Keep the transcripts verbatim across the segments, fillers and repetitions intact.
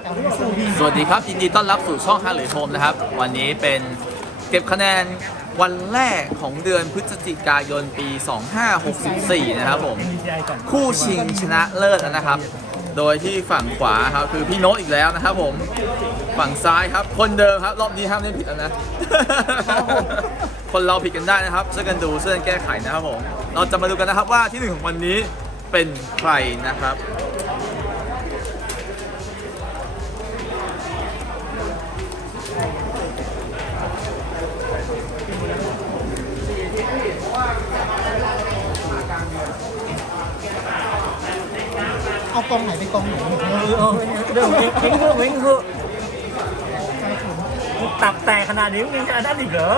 สวัสดีครับยินดีต้อนรับสู่ช่องฮัลหรือโฮมนะครับวันนี้เป็นเก็บคะแนนวันแรกของเดือนพฤศจิกายนปีสองพันห้าร้อยหกสิบสี่นะครับผมคู่ชิงชนะเลิศนะครับ โดยที่ฝั่งขวาครับคือพี่โน้ตอีกแล้วนะครับผมฝั่งซ้ายครับคนเดิมครับรอบนี้ห้ามเล่นผิดแล้วนะ คนเราผิดกันได้นะครับช่วยกันดูช่วยกันแก้ไขนะครับผมเราจะมาดูกันนะครับว่าที่หนึ่งของวันนี้เป็นใครนะครับเอากองไหนไปกองไหนเรื่องเว้งเว้งเถอะเว้งเถอะตับแตกขนาดนี้ยังจะอันนั้นอีกเหรอ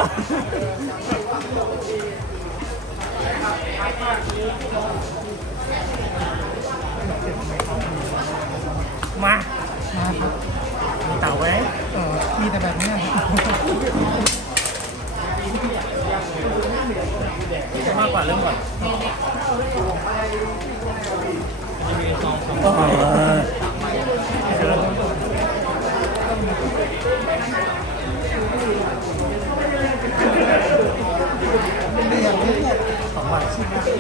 มามาครับมีเต่าไหมเออมีแต่แบบนี้จะมากกว่าเรื่องก่อนเรียงทั้งหมดสองวันสองวัน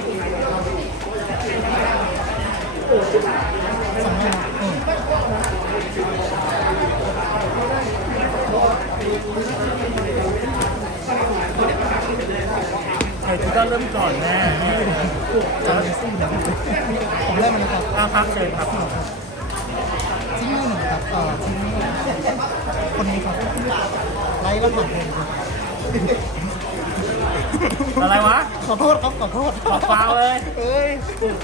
อืมใครที่ต้องเริ่มก่อนแน่จะเลยสู้นะผมเริ่มมันนะครับอ้าวครับเชิญครับชิ้นมือหนึ่งครับเอ่อชิ้นคนนี้ครับไล่แล้วหมัดเลยครับอะไรวะขอโทษครับขอโทษขอฟาวเลยเอ้ย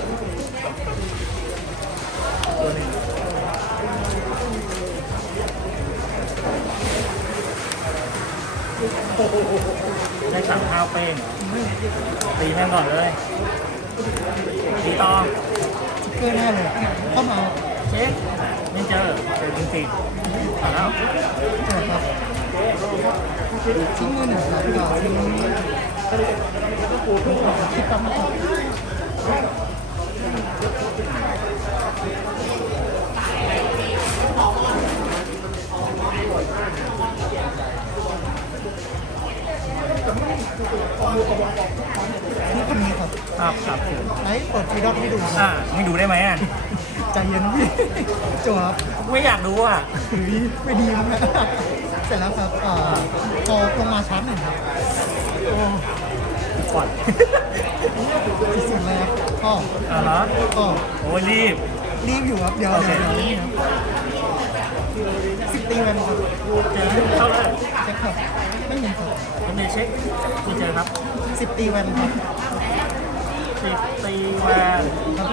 ได้สั่งข้าวเป้งตีแม่งก่อนเลยตีต่อสเกอร์แน่เลยเข้ามาเช็คไม่เจอเจอจริงๆเอาแล้วเจอครับชิ้นมือหนึ่งครับเอ่อชิ้นคิดปั๊มครับนี่คนนี้ครับครับครับเชิญไอ้เปิดฟีดอทให้ดูครับอ่าไม่ดูได้ไหมอ่ะใจเย็นพี่จวบไม่อยากดูอ่ะเฮ้ยไม่ดีมั้งนะเสร็จแล้วครับเอ่อพอลงมาชาร์จหนึ่งครับก่อนสุดๆเลยครับก็อ่าฮะก็โอ้ยรีบรีบอยู่ครับเดี๋ยวโอเคเดี๋ยวนี่ครับสิบตีแวนครับเจอเข้าเลยเช็คครับไม่มีครับมันมีเช็คไม่เจอครับสิบตีแวนครับสิบตีแวนครับผม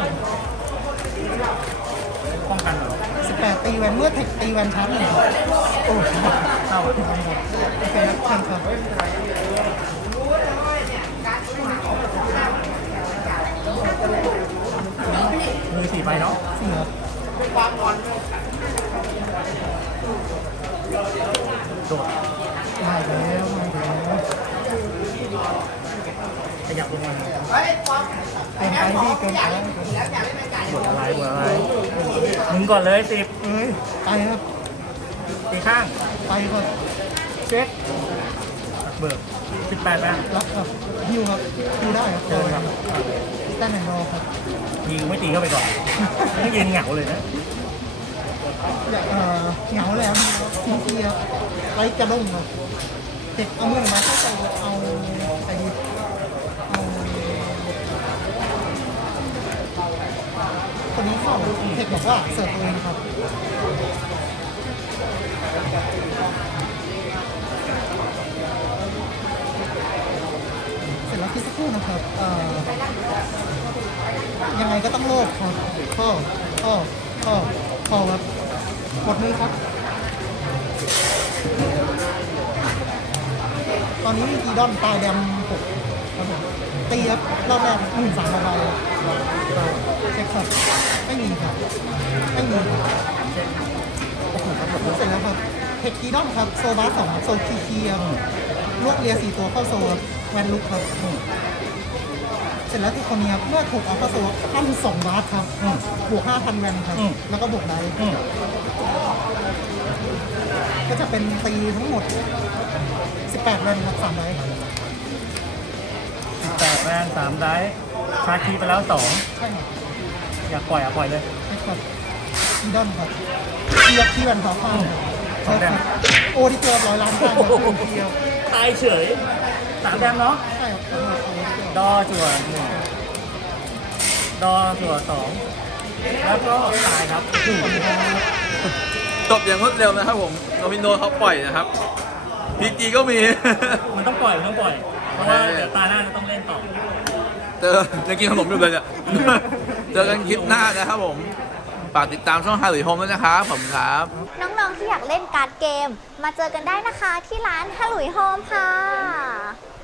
ป้องกันเหรอสิบแปดตีแวนเมื่อเทคตีแวนชาร์จหนึ่งครับโอ้เข้าโอเคครับเชิญครับมือสี่ใบเนาะสี่ครับโดดมาอีกแล้วมาอีกแล้วขยับลงมาเกินไปพี่เกินไปบดอะไรบดอะไรมึงก่อนเลยสิบเอ้ยไปครับตีข้างไปครับเช็คเบิกสิบแปดนะรับครับฮิวครับฮิวได้ครับเจอครับสแตนแอนด์รอครับยิงไม่ตีเข้าไปก่อนไม่ยืนเหงาเลยนะอยากเอ่อเหงาแล้วทีเกียร์ไรกระด้งครับเด็กเอามือมาเข้าใจเอาไอ้ดีเอาคนนี้เข้าเทคบอกว่าเสิร์ฟตัวเองครับเสร็จแล้วคิดสักครู่นะครับเอ่อยังไงก็ต้องโลดครับข้อข้อข้อข้อครับกดมือครับตอนนี้มีกีดอนตายแดมหกครับผมตีครับรอบแรกหมื่นสามใบเช็คครับไม่มีครับไม่มีครับโอ้โหครับผมเสร็จแล้วครับเทคกีดอนครับโซบาสองโซคีเคียลวกเรียสี่ตัวเข้าโซครับแวนลุกครับสร็จแล้วที่คนนี้ครับเมื่อถูกอัลฟาโซขั้นสองบาทครับอืมบวกห้าพันแวนครับอืมแล้วก็บวกไดอืมก็จะเป็นตีทั้งหมดสิบแปดแวนครับสามไดแปดแวนสามได้ชาร์จคีย์ไปแล้วสองใช่ครับอยากปล่อยอ่ะปล่อยเลยใช่ครับอีดอนครับเทียบที่แวนขาวข้างครับสองแดมโอ้ที่เกือบร้อยล้านข้างครับเป็นเดียวตายเฉยสามแดมเนาะใช่ครับเอาเอาเอาดอจั่วหนึ่งดอจั่วสองแล้วก็ตายครับถูกจบอย่างรวดเร็วนะครับผมโนมิโนเขาปล่อยนะครับพีจีก็มีมันต้องปล่อยมันต้องปล่อย เพราะว่าเดี๋ยวตาหน้าจะต้องเล่นต่อเจอยังกินขนมอยู่เลยเนี่ย เจอกันคลิปหน้านะครับผมฝากติดตามช่องฮาร์ลีโฮมด้วยนะครับผมครับน้องๆที่อยากเล่นการ์ดเกม มาเจอกันได้นะคะที่ร้านฮาลุยโฮมค่ะ